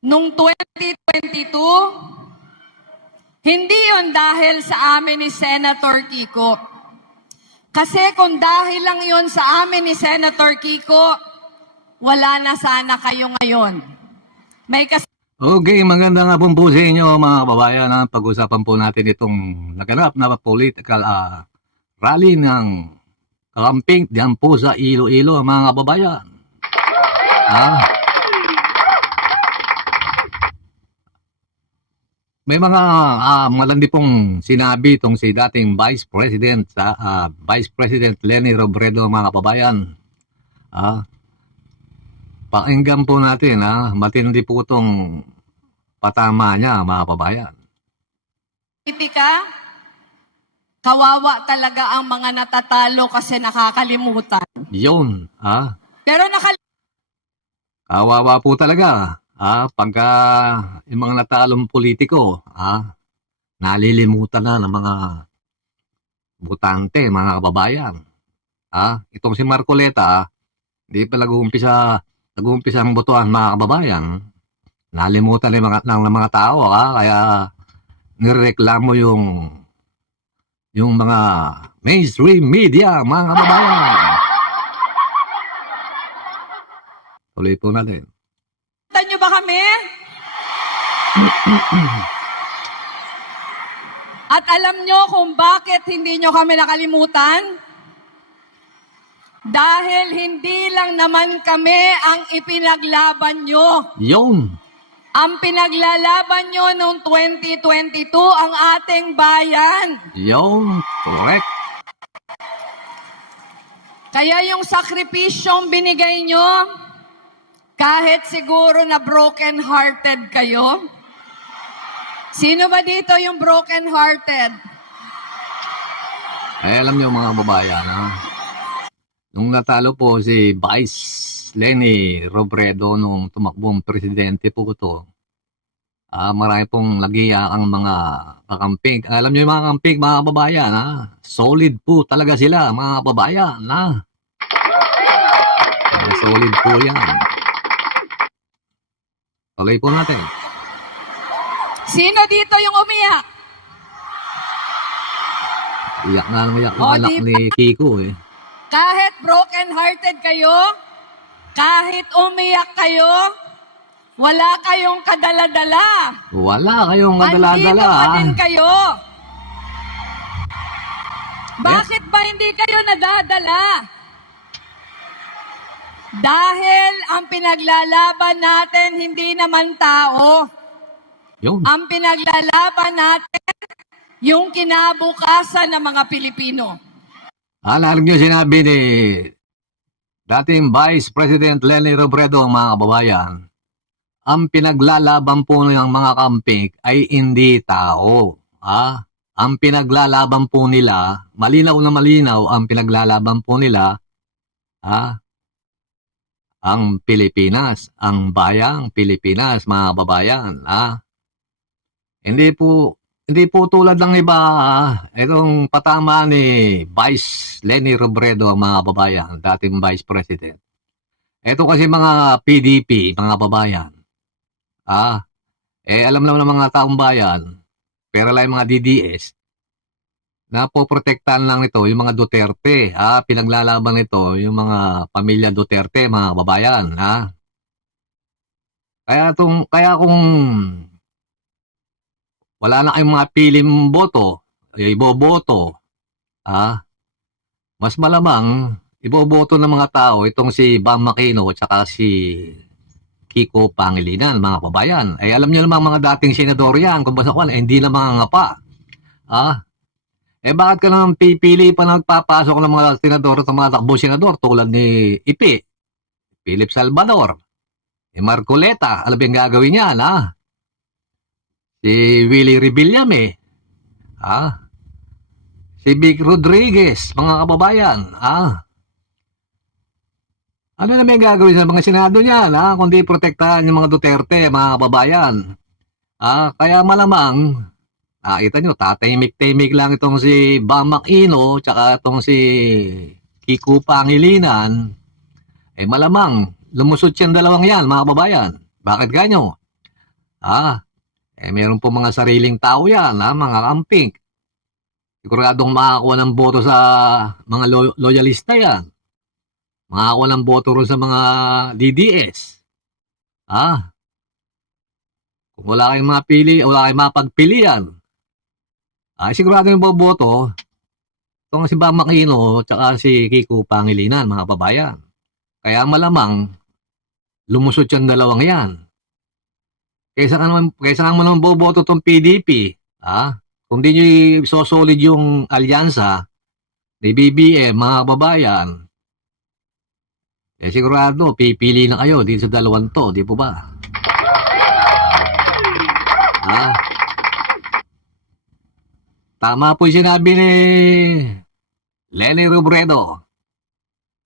Nung 2022, hindi yon dahil sa amin ni Senator Kiko. Kasi kung dahil lang yon sa amin ni Senator Kiko, wala na sana kayo ngayon. May Okay, maganda nga po sa inyo mga kababayan. Pag-usapan po natin itong naganap na political rally ng kakamping diyan po sa Iloilo mga kababayan. May mga malandi pong sinabi itong si dating Vice President Vice President Leni Robredo mga kababayan. Pakinggan po natin matindi po itong patama niya mga kababayan. politika, kawawa talaga ang mga natatalo kasi nakakalimutan. Yun, Pero kawawa po talaga. Pagka yung mga natalong politiko, nalilimutan na ng mga butante, mga kababayan. Itong si Marcoleta, hindi pa nag-uumpisa ang botohan mga kababayan. Nalimutan ng mga tao, kaya nireklamo yung mga mainstream media, mga kababayan. Tuloy po natin. nyo ba kami? At alam nyo kung bakit hindi nyo kami nakalimutan? Dahil hindi lang naman kami ang ipinaglaban nyo. Yun. Ang pinaglalaban nyo noong 2022 ang ating bayan. Yun. Correct. Kaya yung sakripisyong binigay nyo, kahit siguro na broken-hearted kayo. Sino ba dito yung broken-hearted? Alam niyo mga kababayan, nung natalo po si Vice Leni Robredo nung tumakbong presidente po ito, marami pong nagiya ang mga kakamping. Alam niyo yung mga kakamping, mga kababayan, solid po talaga sila, mga kababayan. Solid po yan. Tuloy po natin. Sino dito yung umiyak? Iyak na yung anak ni Kiko eh. Kahit broken-hearted kayo, kahit umiyak kayo, wala kayong kadala-dala. Wala kayong madala-dala. Andito pa din kayo. Bakit ba hindi kayo nadadala? Dahil ang pinaglalaban natin hindi naman tao. Yun. Ang pinaglalaban natin yung kinabukasan ng mga Pilipino. Narinig niyo sinabi ni dating Vice President Leni Robredo, mga kababayan, ang pinaglalaban po ng mga kamping ay hindi tao. Ang pinaglalaban po nila, malinaw na malinaw, ang pinaglalaban po nila, ang Pilipinas, ang bayang Pilipinas, mga kababayan. Hindi po tulad ng iba, itong patama ni Vice Leni Robredo, mga kababayan, dating Vice President. Ito kasi mga PDP, mga kababayan. Alam naman ng mga taong bayan, pero lang mga DDS, na poprotektahan lang ito yung mga Duterte. Pinaglalaban ito yung mga pamilya Duterte, mga kababayan. Kaya kung wala na kayong mga piling boto, iboboto, mas malamang iboboto ng mga tao itong si Bam Aquino at saka si Kiko Pangilinan, mga kababayan. Alam niyo naman mga dating senador yan, kung basta hindi na mga ngapa. Bakit ka naman pipili pa nagpapasok ng mga senador at mga takbo senador tulad ni Ipi, Philip Salvador, ni Marcoleta, alam yung gagawin niya, si Willie Rebillame, si Vic Rodriguez, mga kababayan, ano naman yung gagawin sa mga senado niya, kundi protektahan yung mga Duterte, mga kababayan. Kaya malamang, kita nyo, tatahimik-tahimik lang itong si Bam Aquino, tsaka itong si Kiko Pangilinan, malamang, lumusot siyang dalawang yan, mga kababayan. Bakit ganyo? Meron po mga sariling tao yan, mga kamping. Siguradong makakuha ng boto sa mga loyalista yan. Makakuha ng boto rin sa mga DDS. Kung wala kayong mapili, wala kayong mapagpilian, sigurado yung boboto, itong si Bam Aquino, tsaka si Kiko Pangilinan, mga babayan. Kaya malamang, lumusot yung dalawang yan. Kaysa nga mo naman boboto itong PDP, kung di nyo isosolid yung alyansa, ni BBM, mga babayan, sigurado, pipili na kayo dito sa dalawang to, di po ba? Tama po yung sinabi ni Leni Robredo.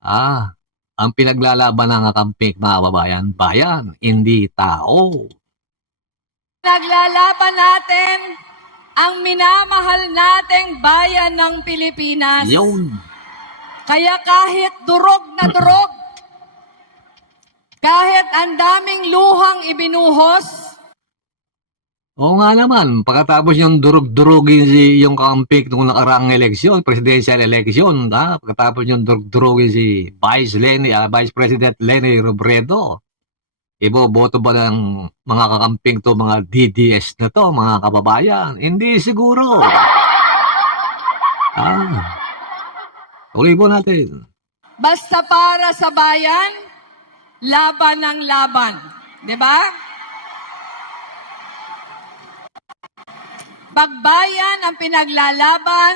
Ang pinaglalaban ng kakamping, mga babayan, bayan, hindi tao. Naglalaban natin ang minamahal nating bayan ng Pilipinas. Yun. Kaya kahit durog na durog, kahit ang daming luhang ibinuhos, Oo nga naman, pagkatapos yung durug-durugin yung kakamping nung nakaraang eleksyon, presidential election, pagkatapos yung durug-durugin si Vice President Leni Robredo, iboboto ba ng mga kakamping to, mga DDS na to, mga kababayan? Hindi siguro. Tuloy po natin. basta para sa bayan, laban ng laban. 'Di ba? Pagbayan ang pinaglalaban,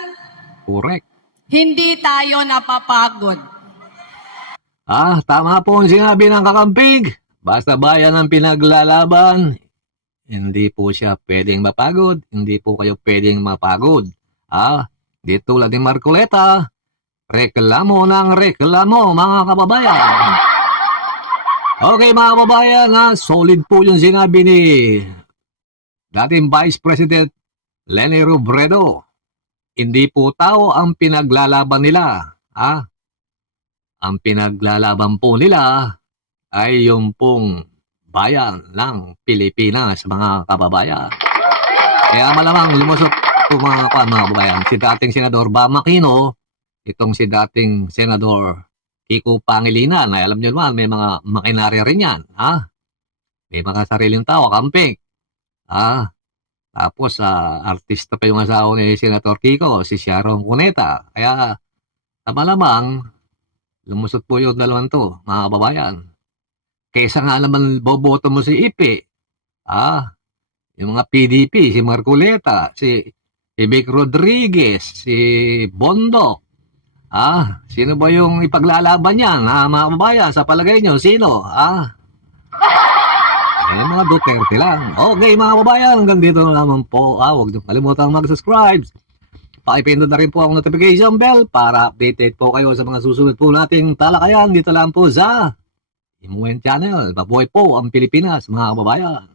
Correct. hindi tayo napapagod. Tama po ang sinabi ng kakamping. Basta bayan ang pinaglalaban, hindi po siya pwedeng mapagod, hindi po kayo pwedeng mapagod. Di tulad ni Marcoleta, reklamo ng reklamo, mga kababayan. Okay, mga kababayan, solid po yung sinabi ni dating Vice President Leni Robredo. Hindi po tao ang pinaglalaban nila. Ang pinaglalaban po nila ay yung pong bayan ng Pilipinas, mga kababayan. Kaya malamang lumusot po mga kababayan. Si dating Senador Bam Aquino, itong si dating Senador Kiko Pangilinan, ay alam nyo naman, may mga makinarya rin yan. May mga sariling tao, kamping. Tapos, artista pa yung asawa ni Senator Kiko, si Sharon Cuneta. Kaya, malamang, lumusot po yung dalawang to, mga kababayan. Kaysa nga naman boboto mo si Ipe, yung mga PDP, si Marcoleta, si Vic Rodriguez, si Bondo, sino ba yung ipaglalaban yan, mga kababayan, sa palagay nyo, sino, yung mga Duterte lang. Okay, mga kababayan, hanggang dito na naman po. Huwag niyo kalimutan mag-subscribe. Pakipindot na rin po ang notification bell para updated po kayo sa mga susunod po nating talakayan dito lang po sa Imuwen Channel. Mabuhay po ang Pilipinas, mga kababayan.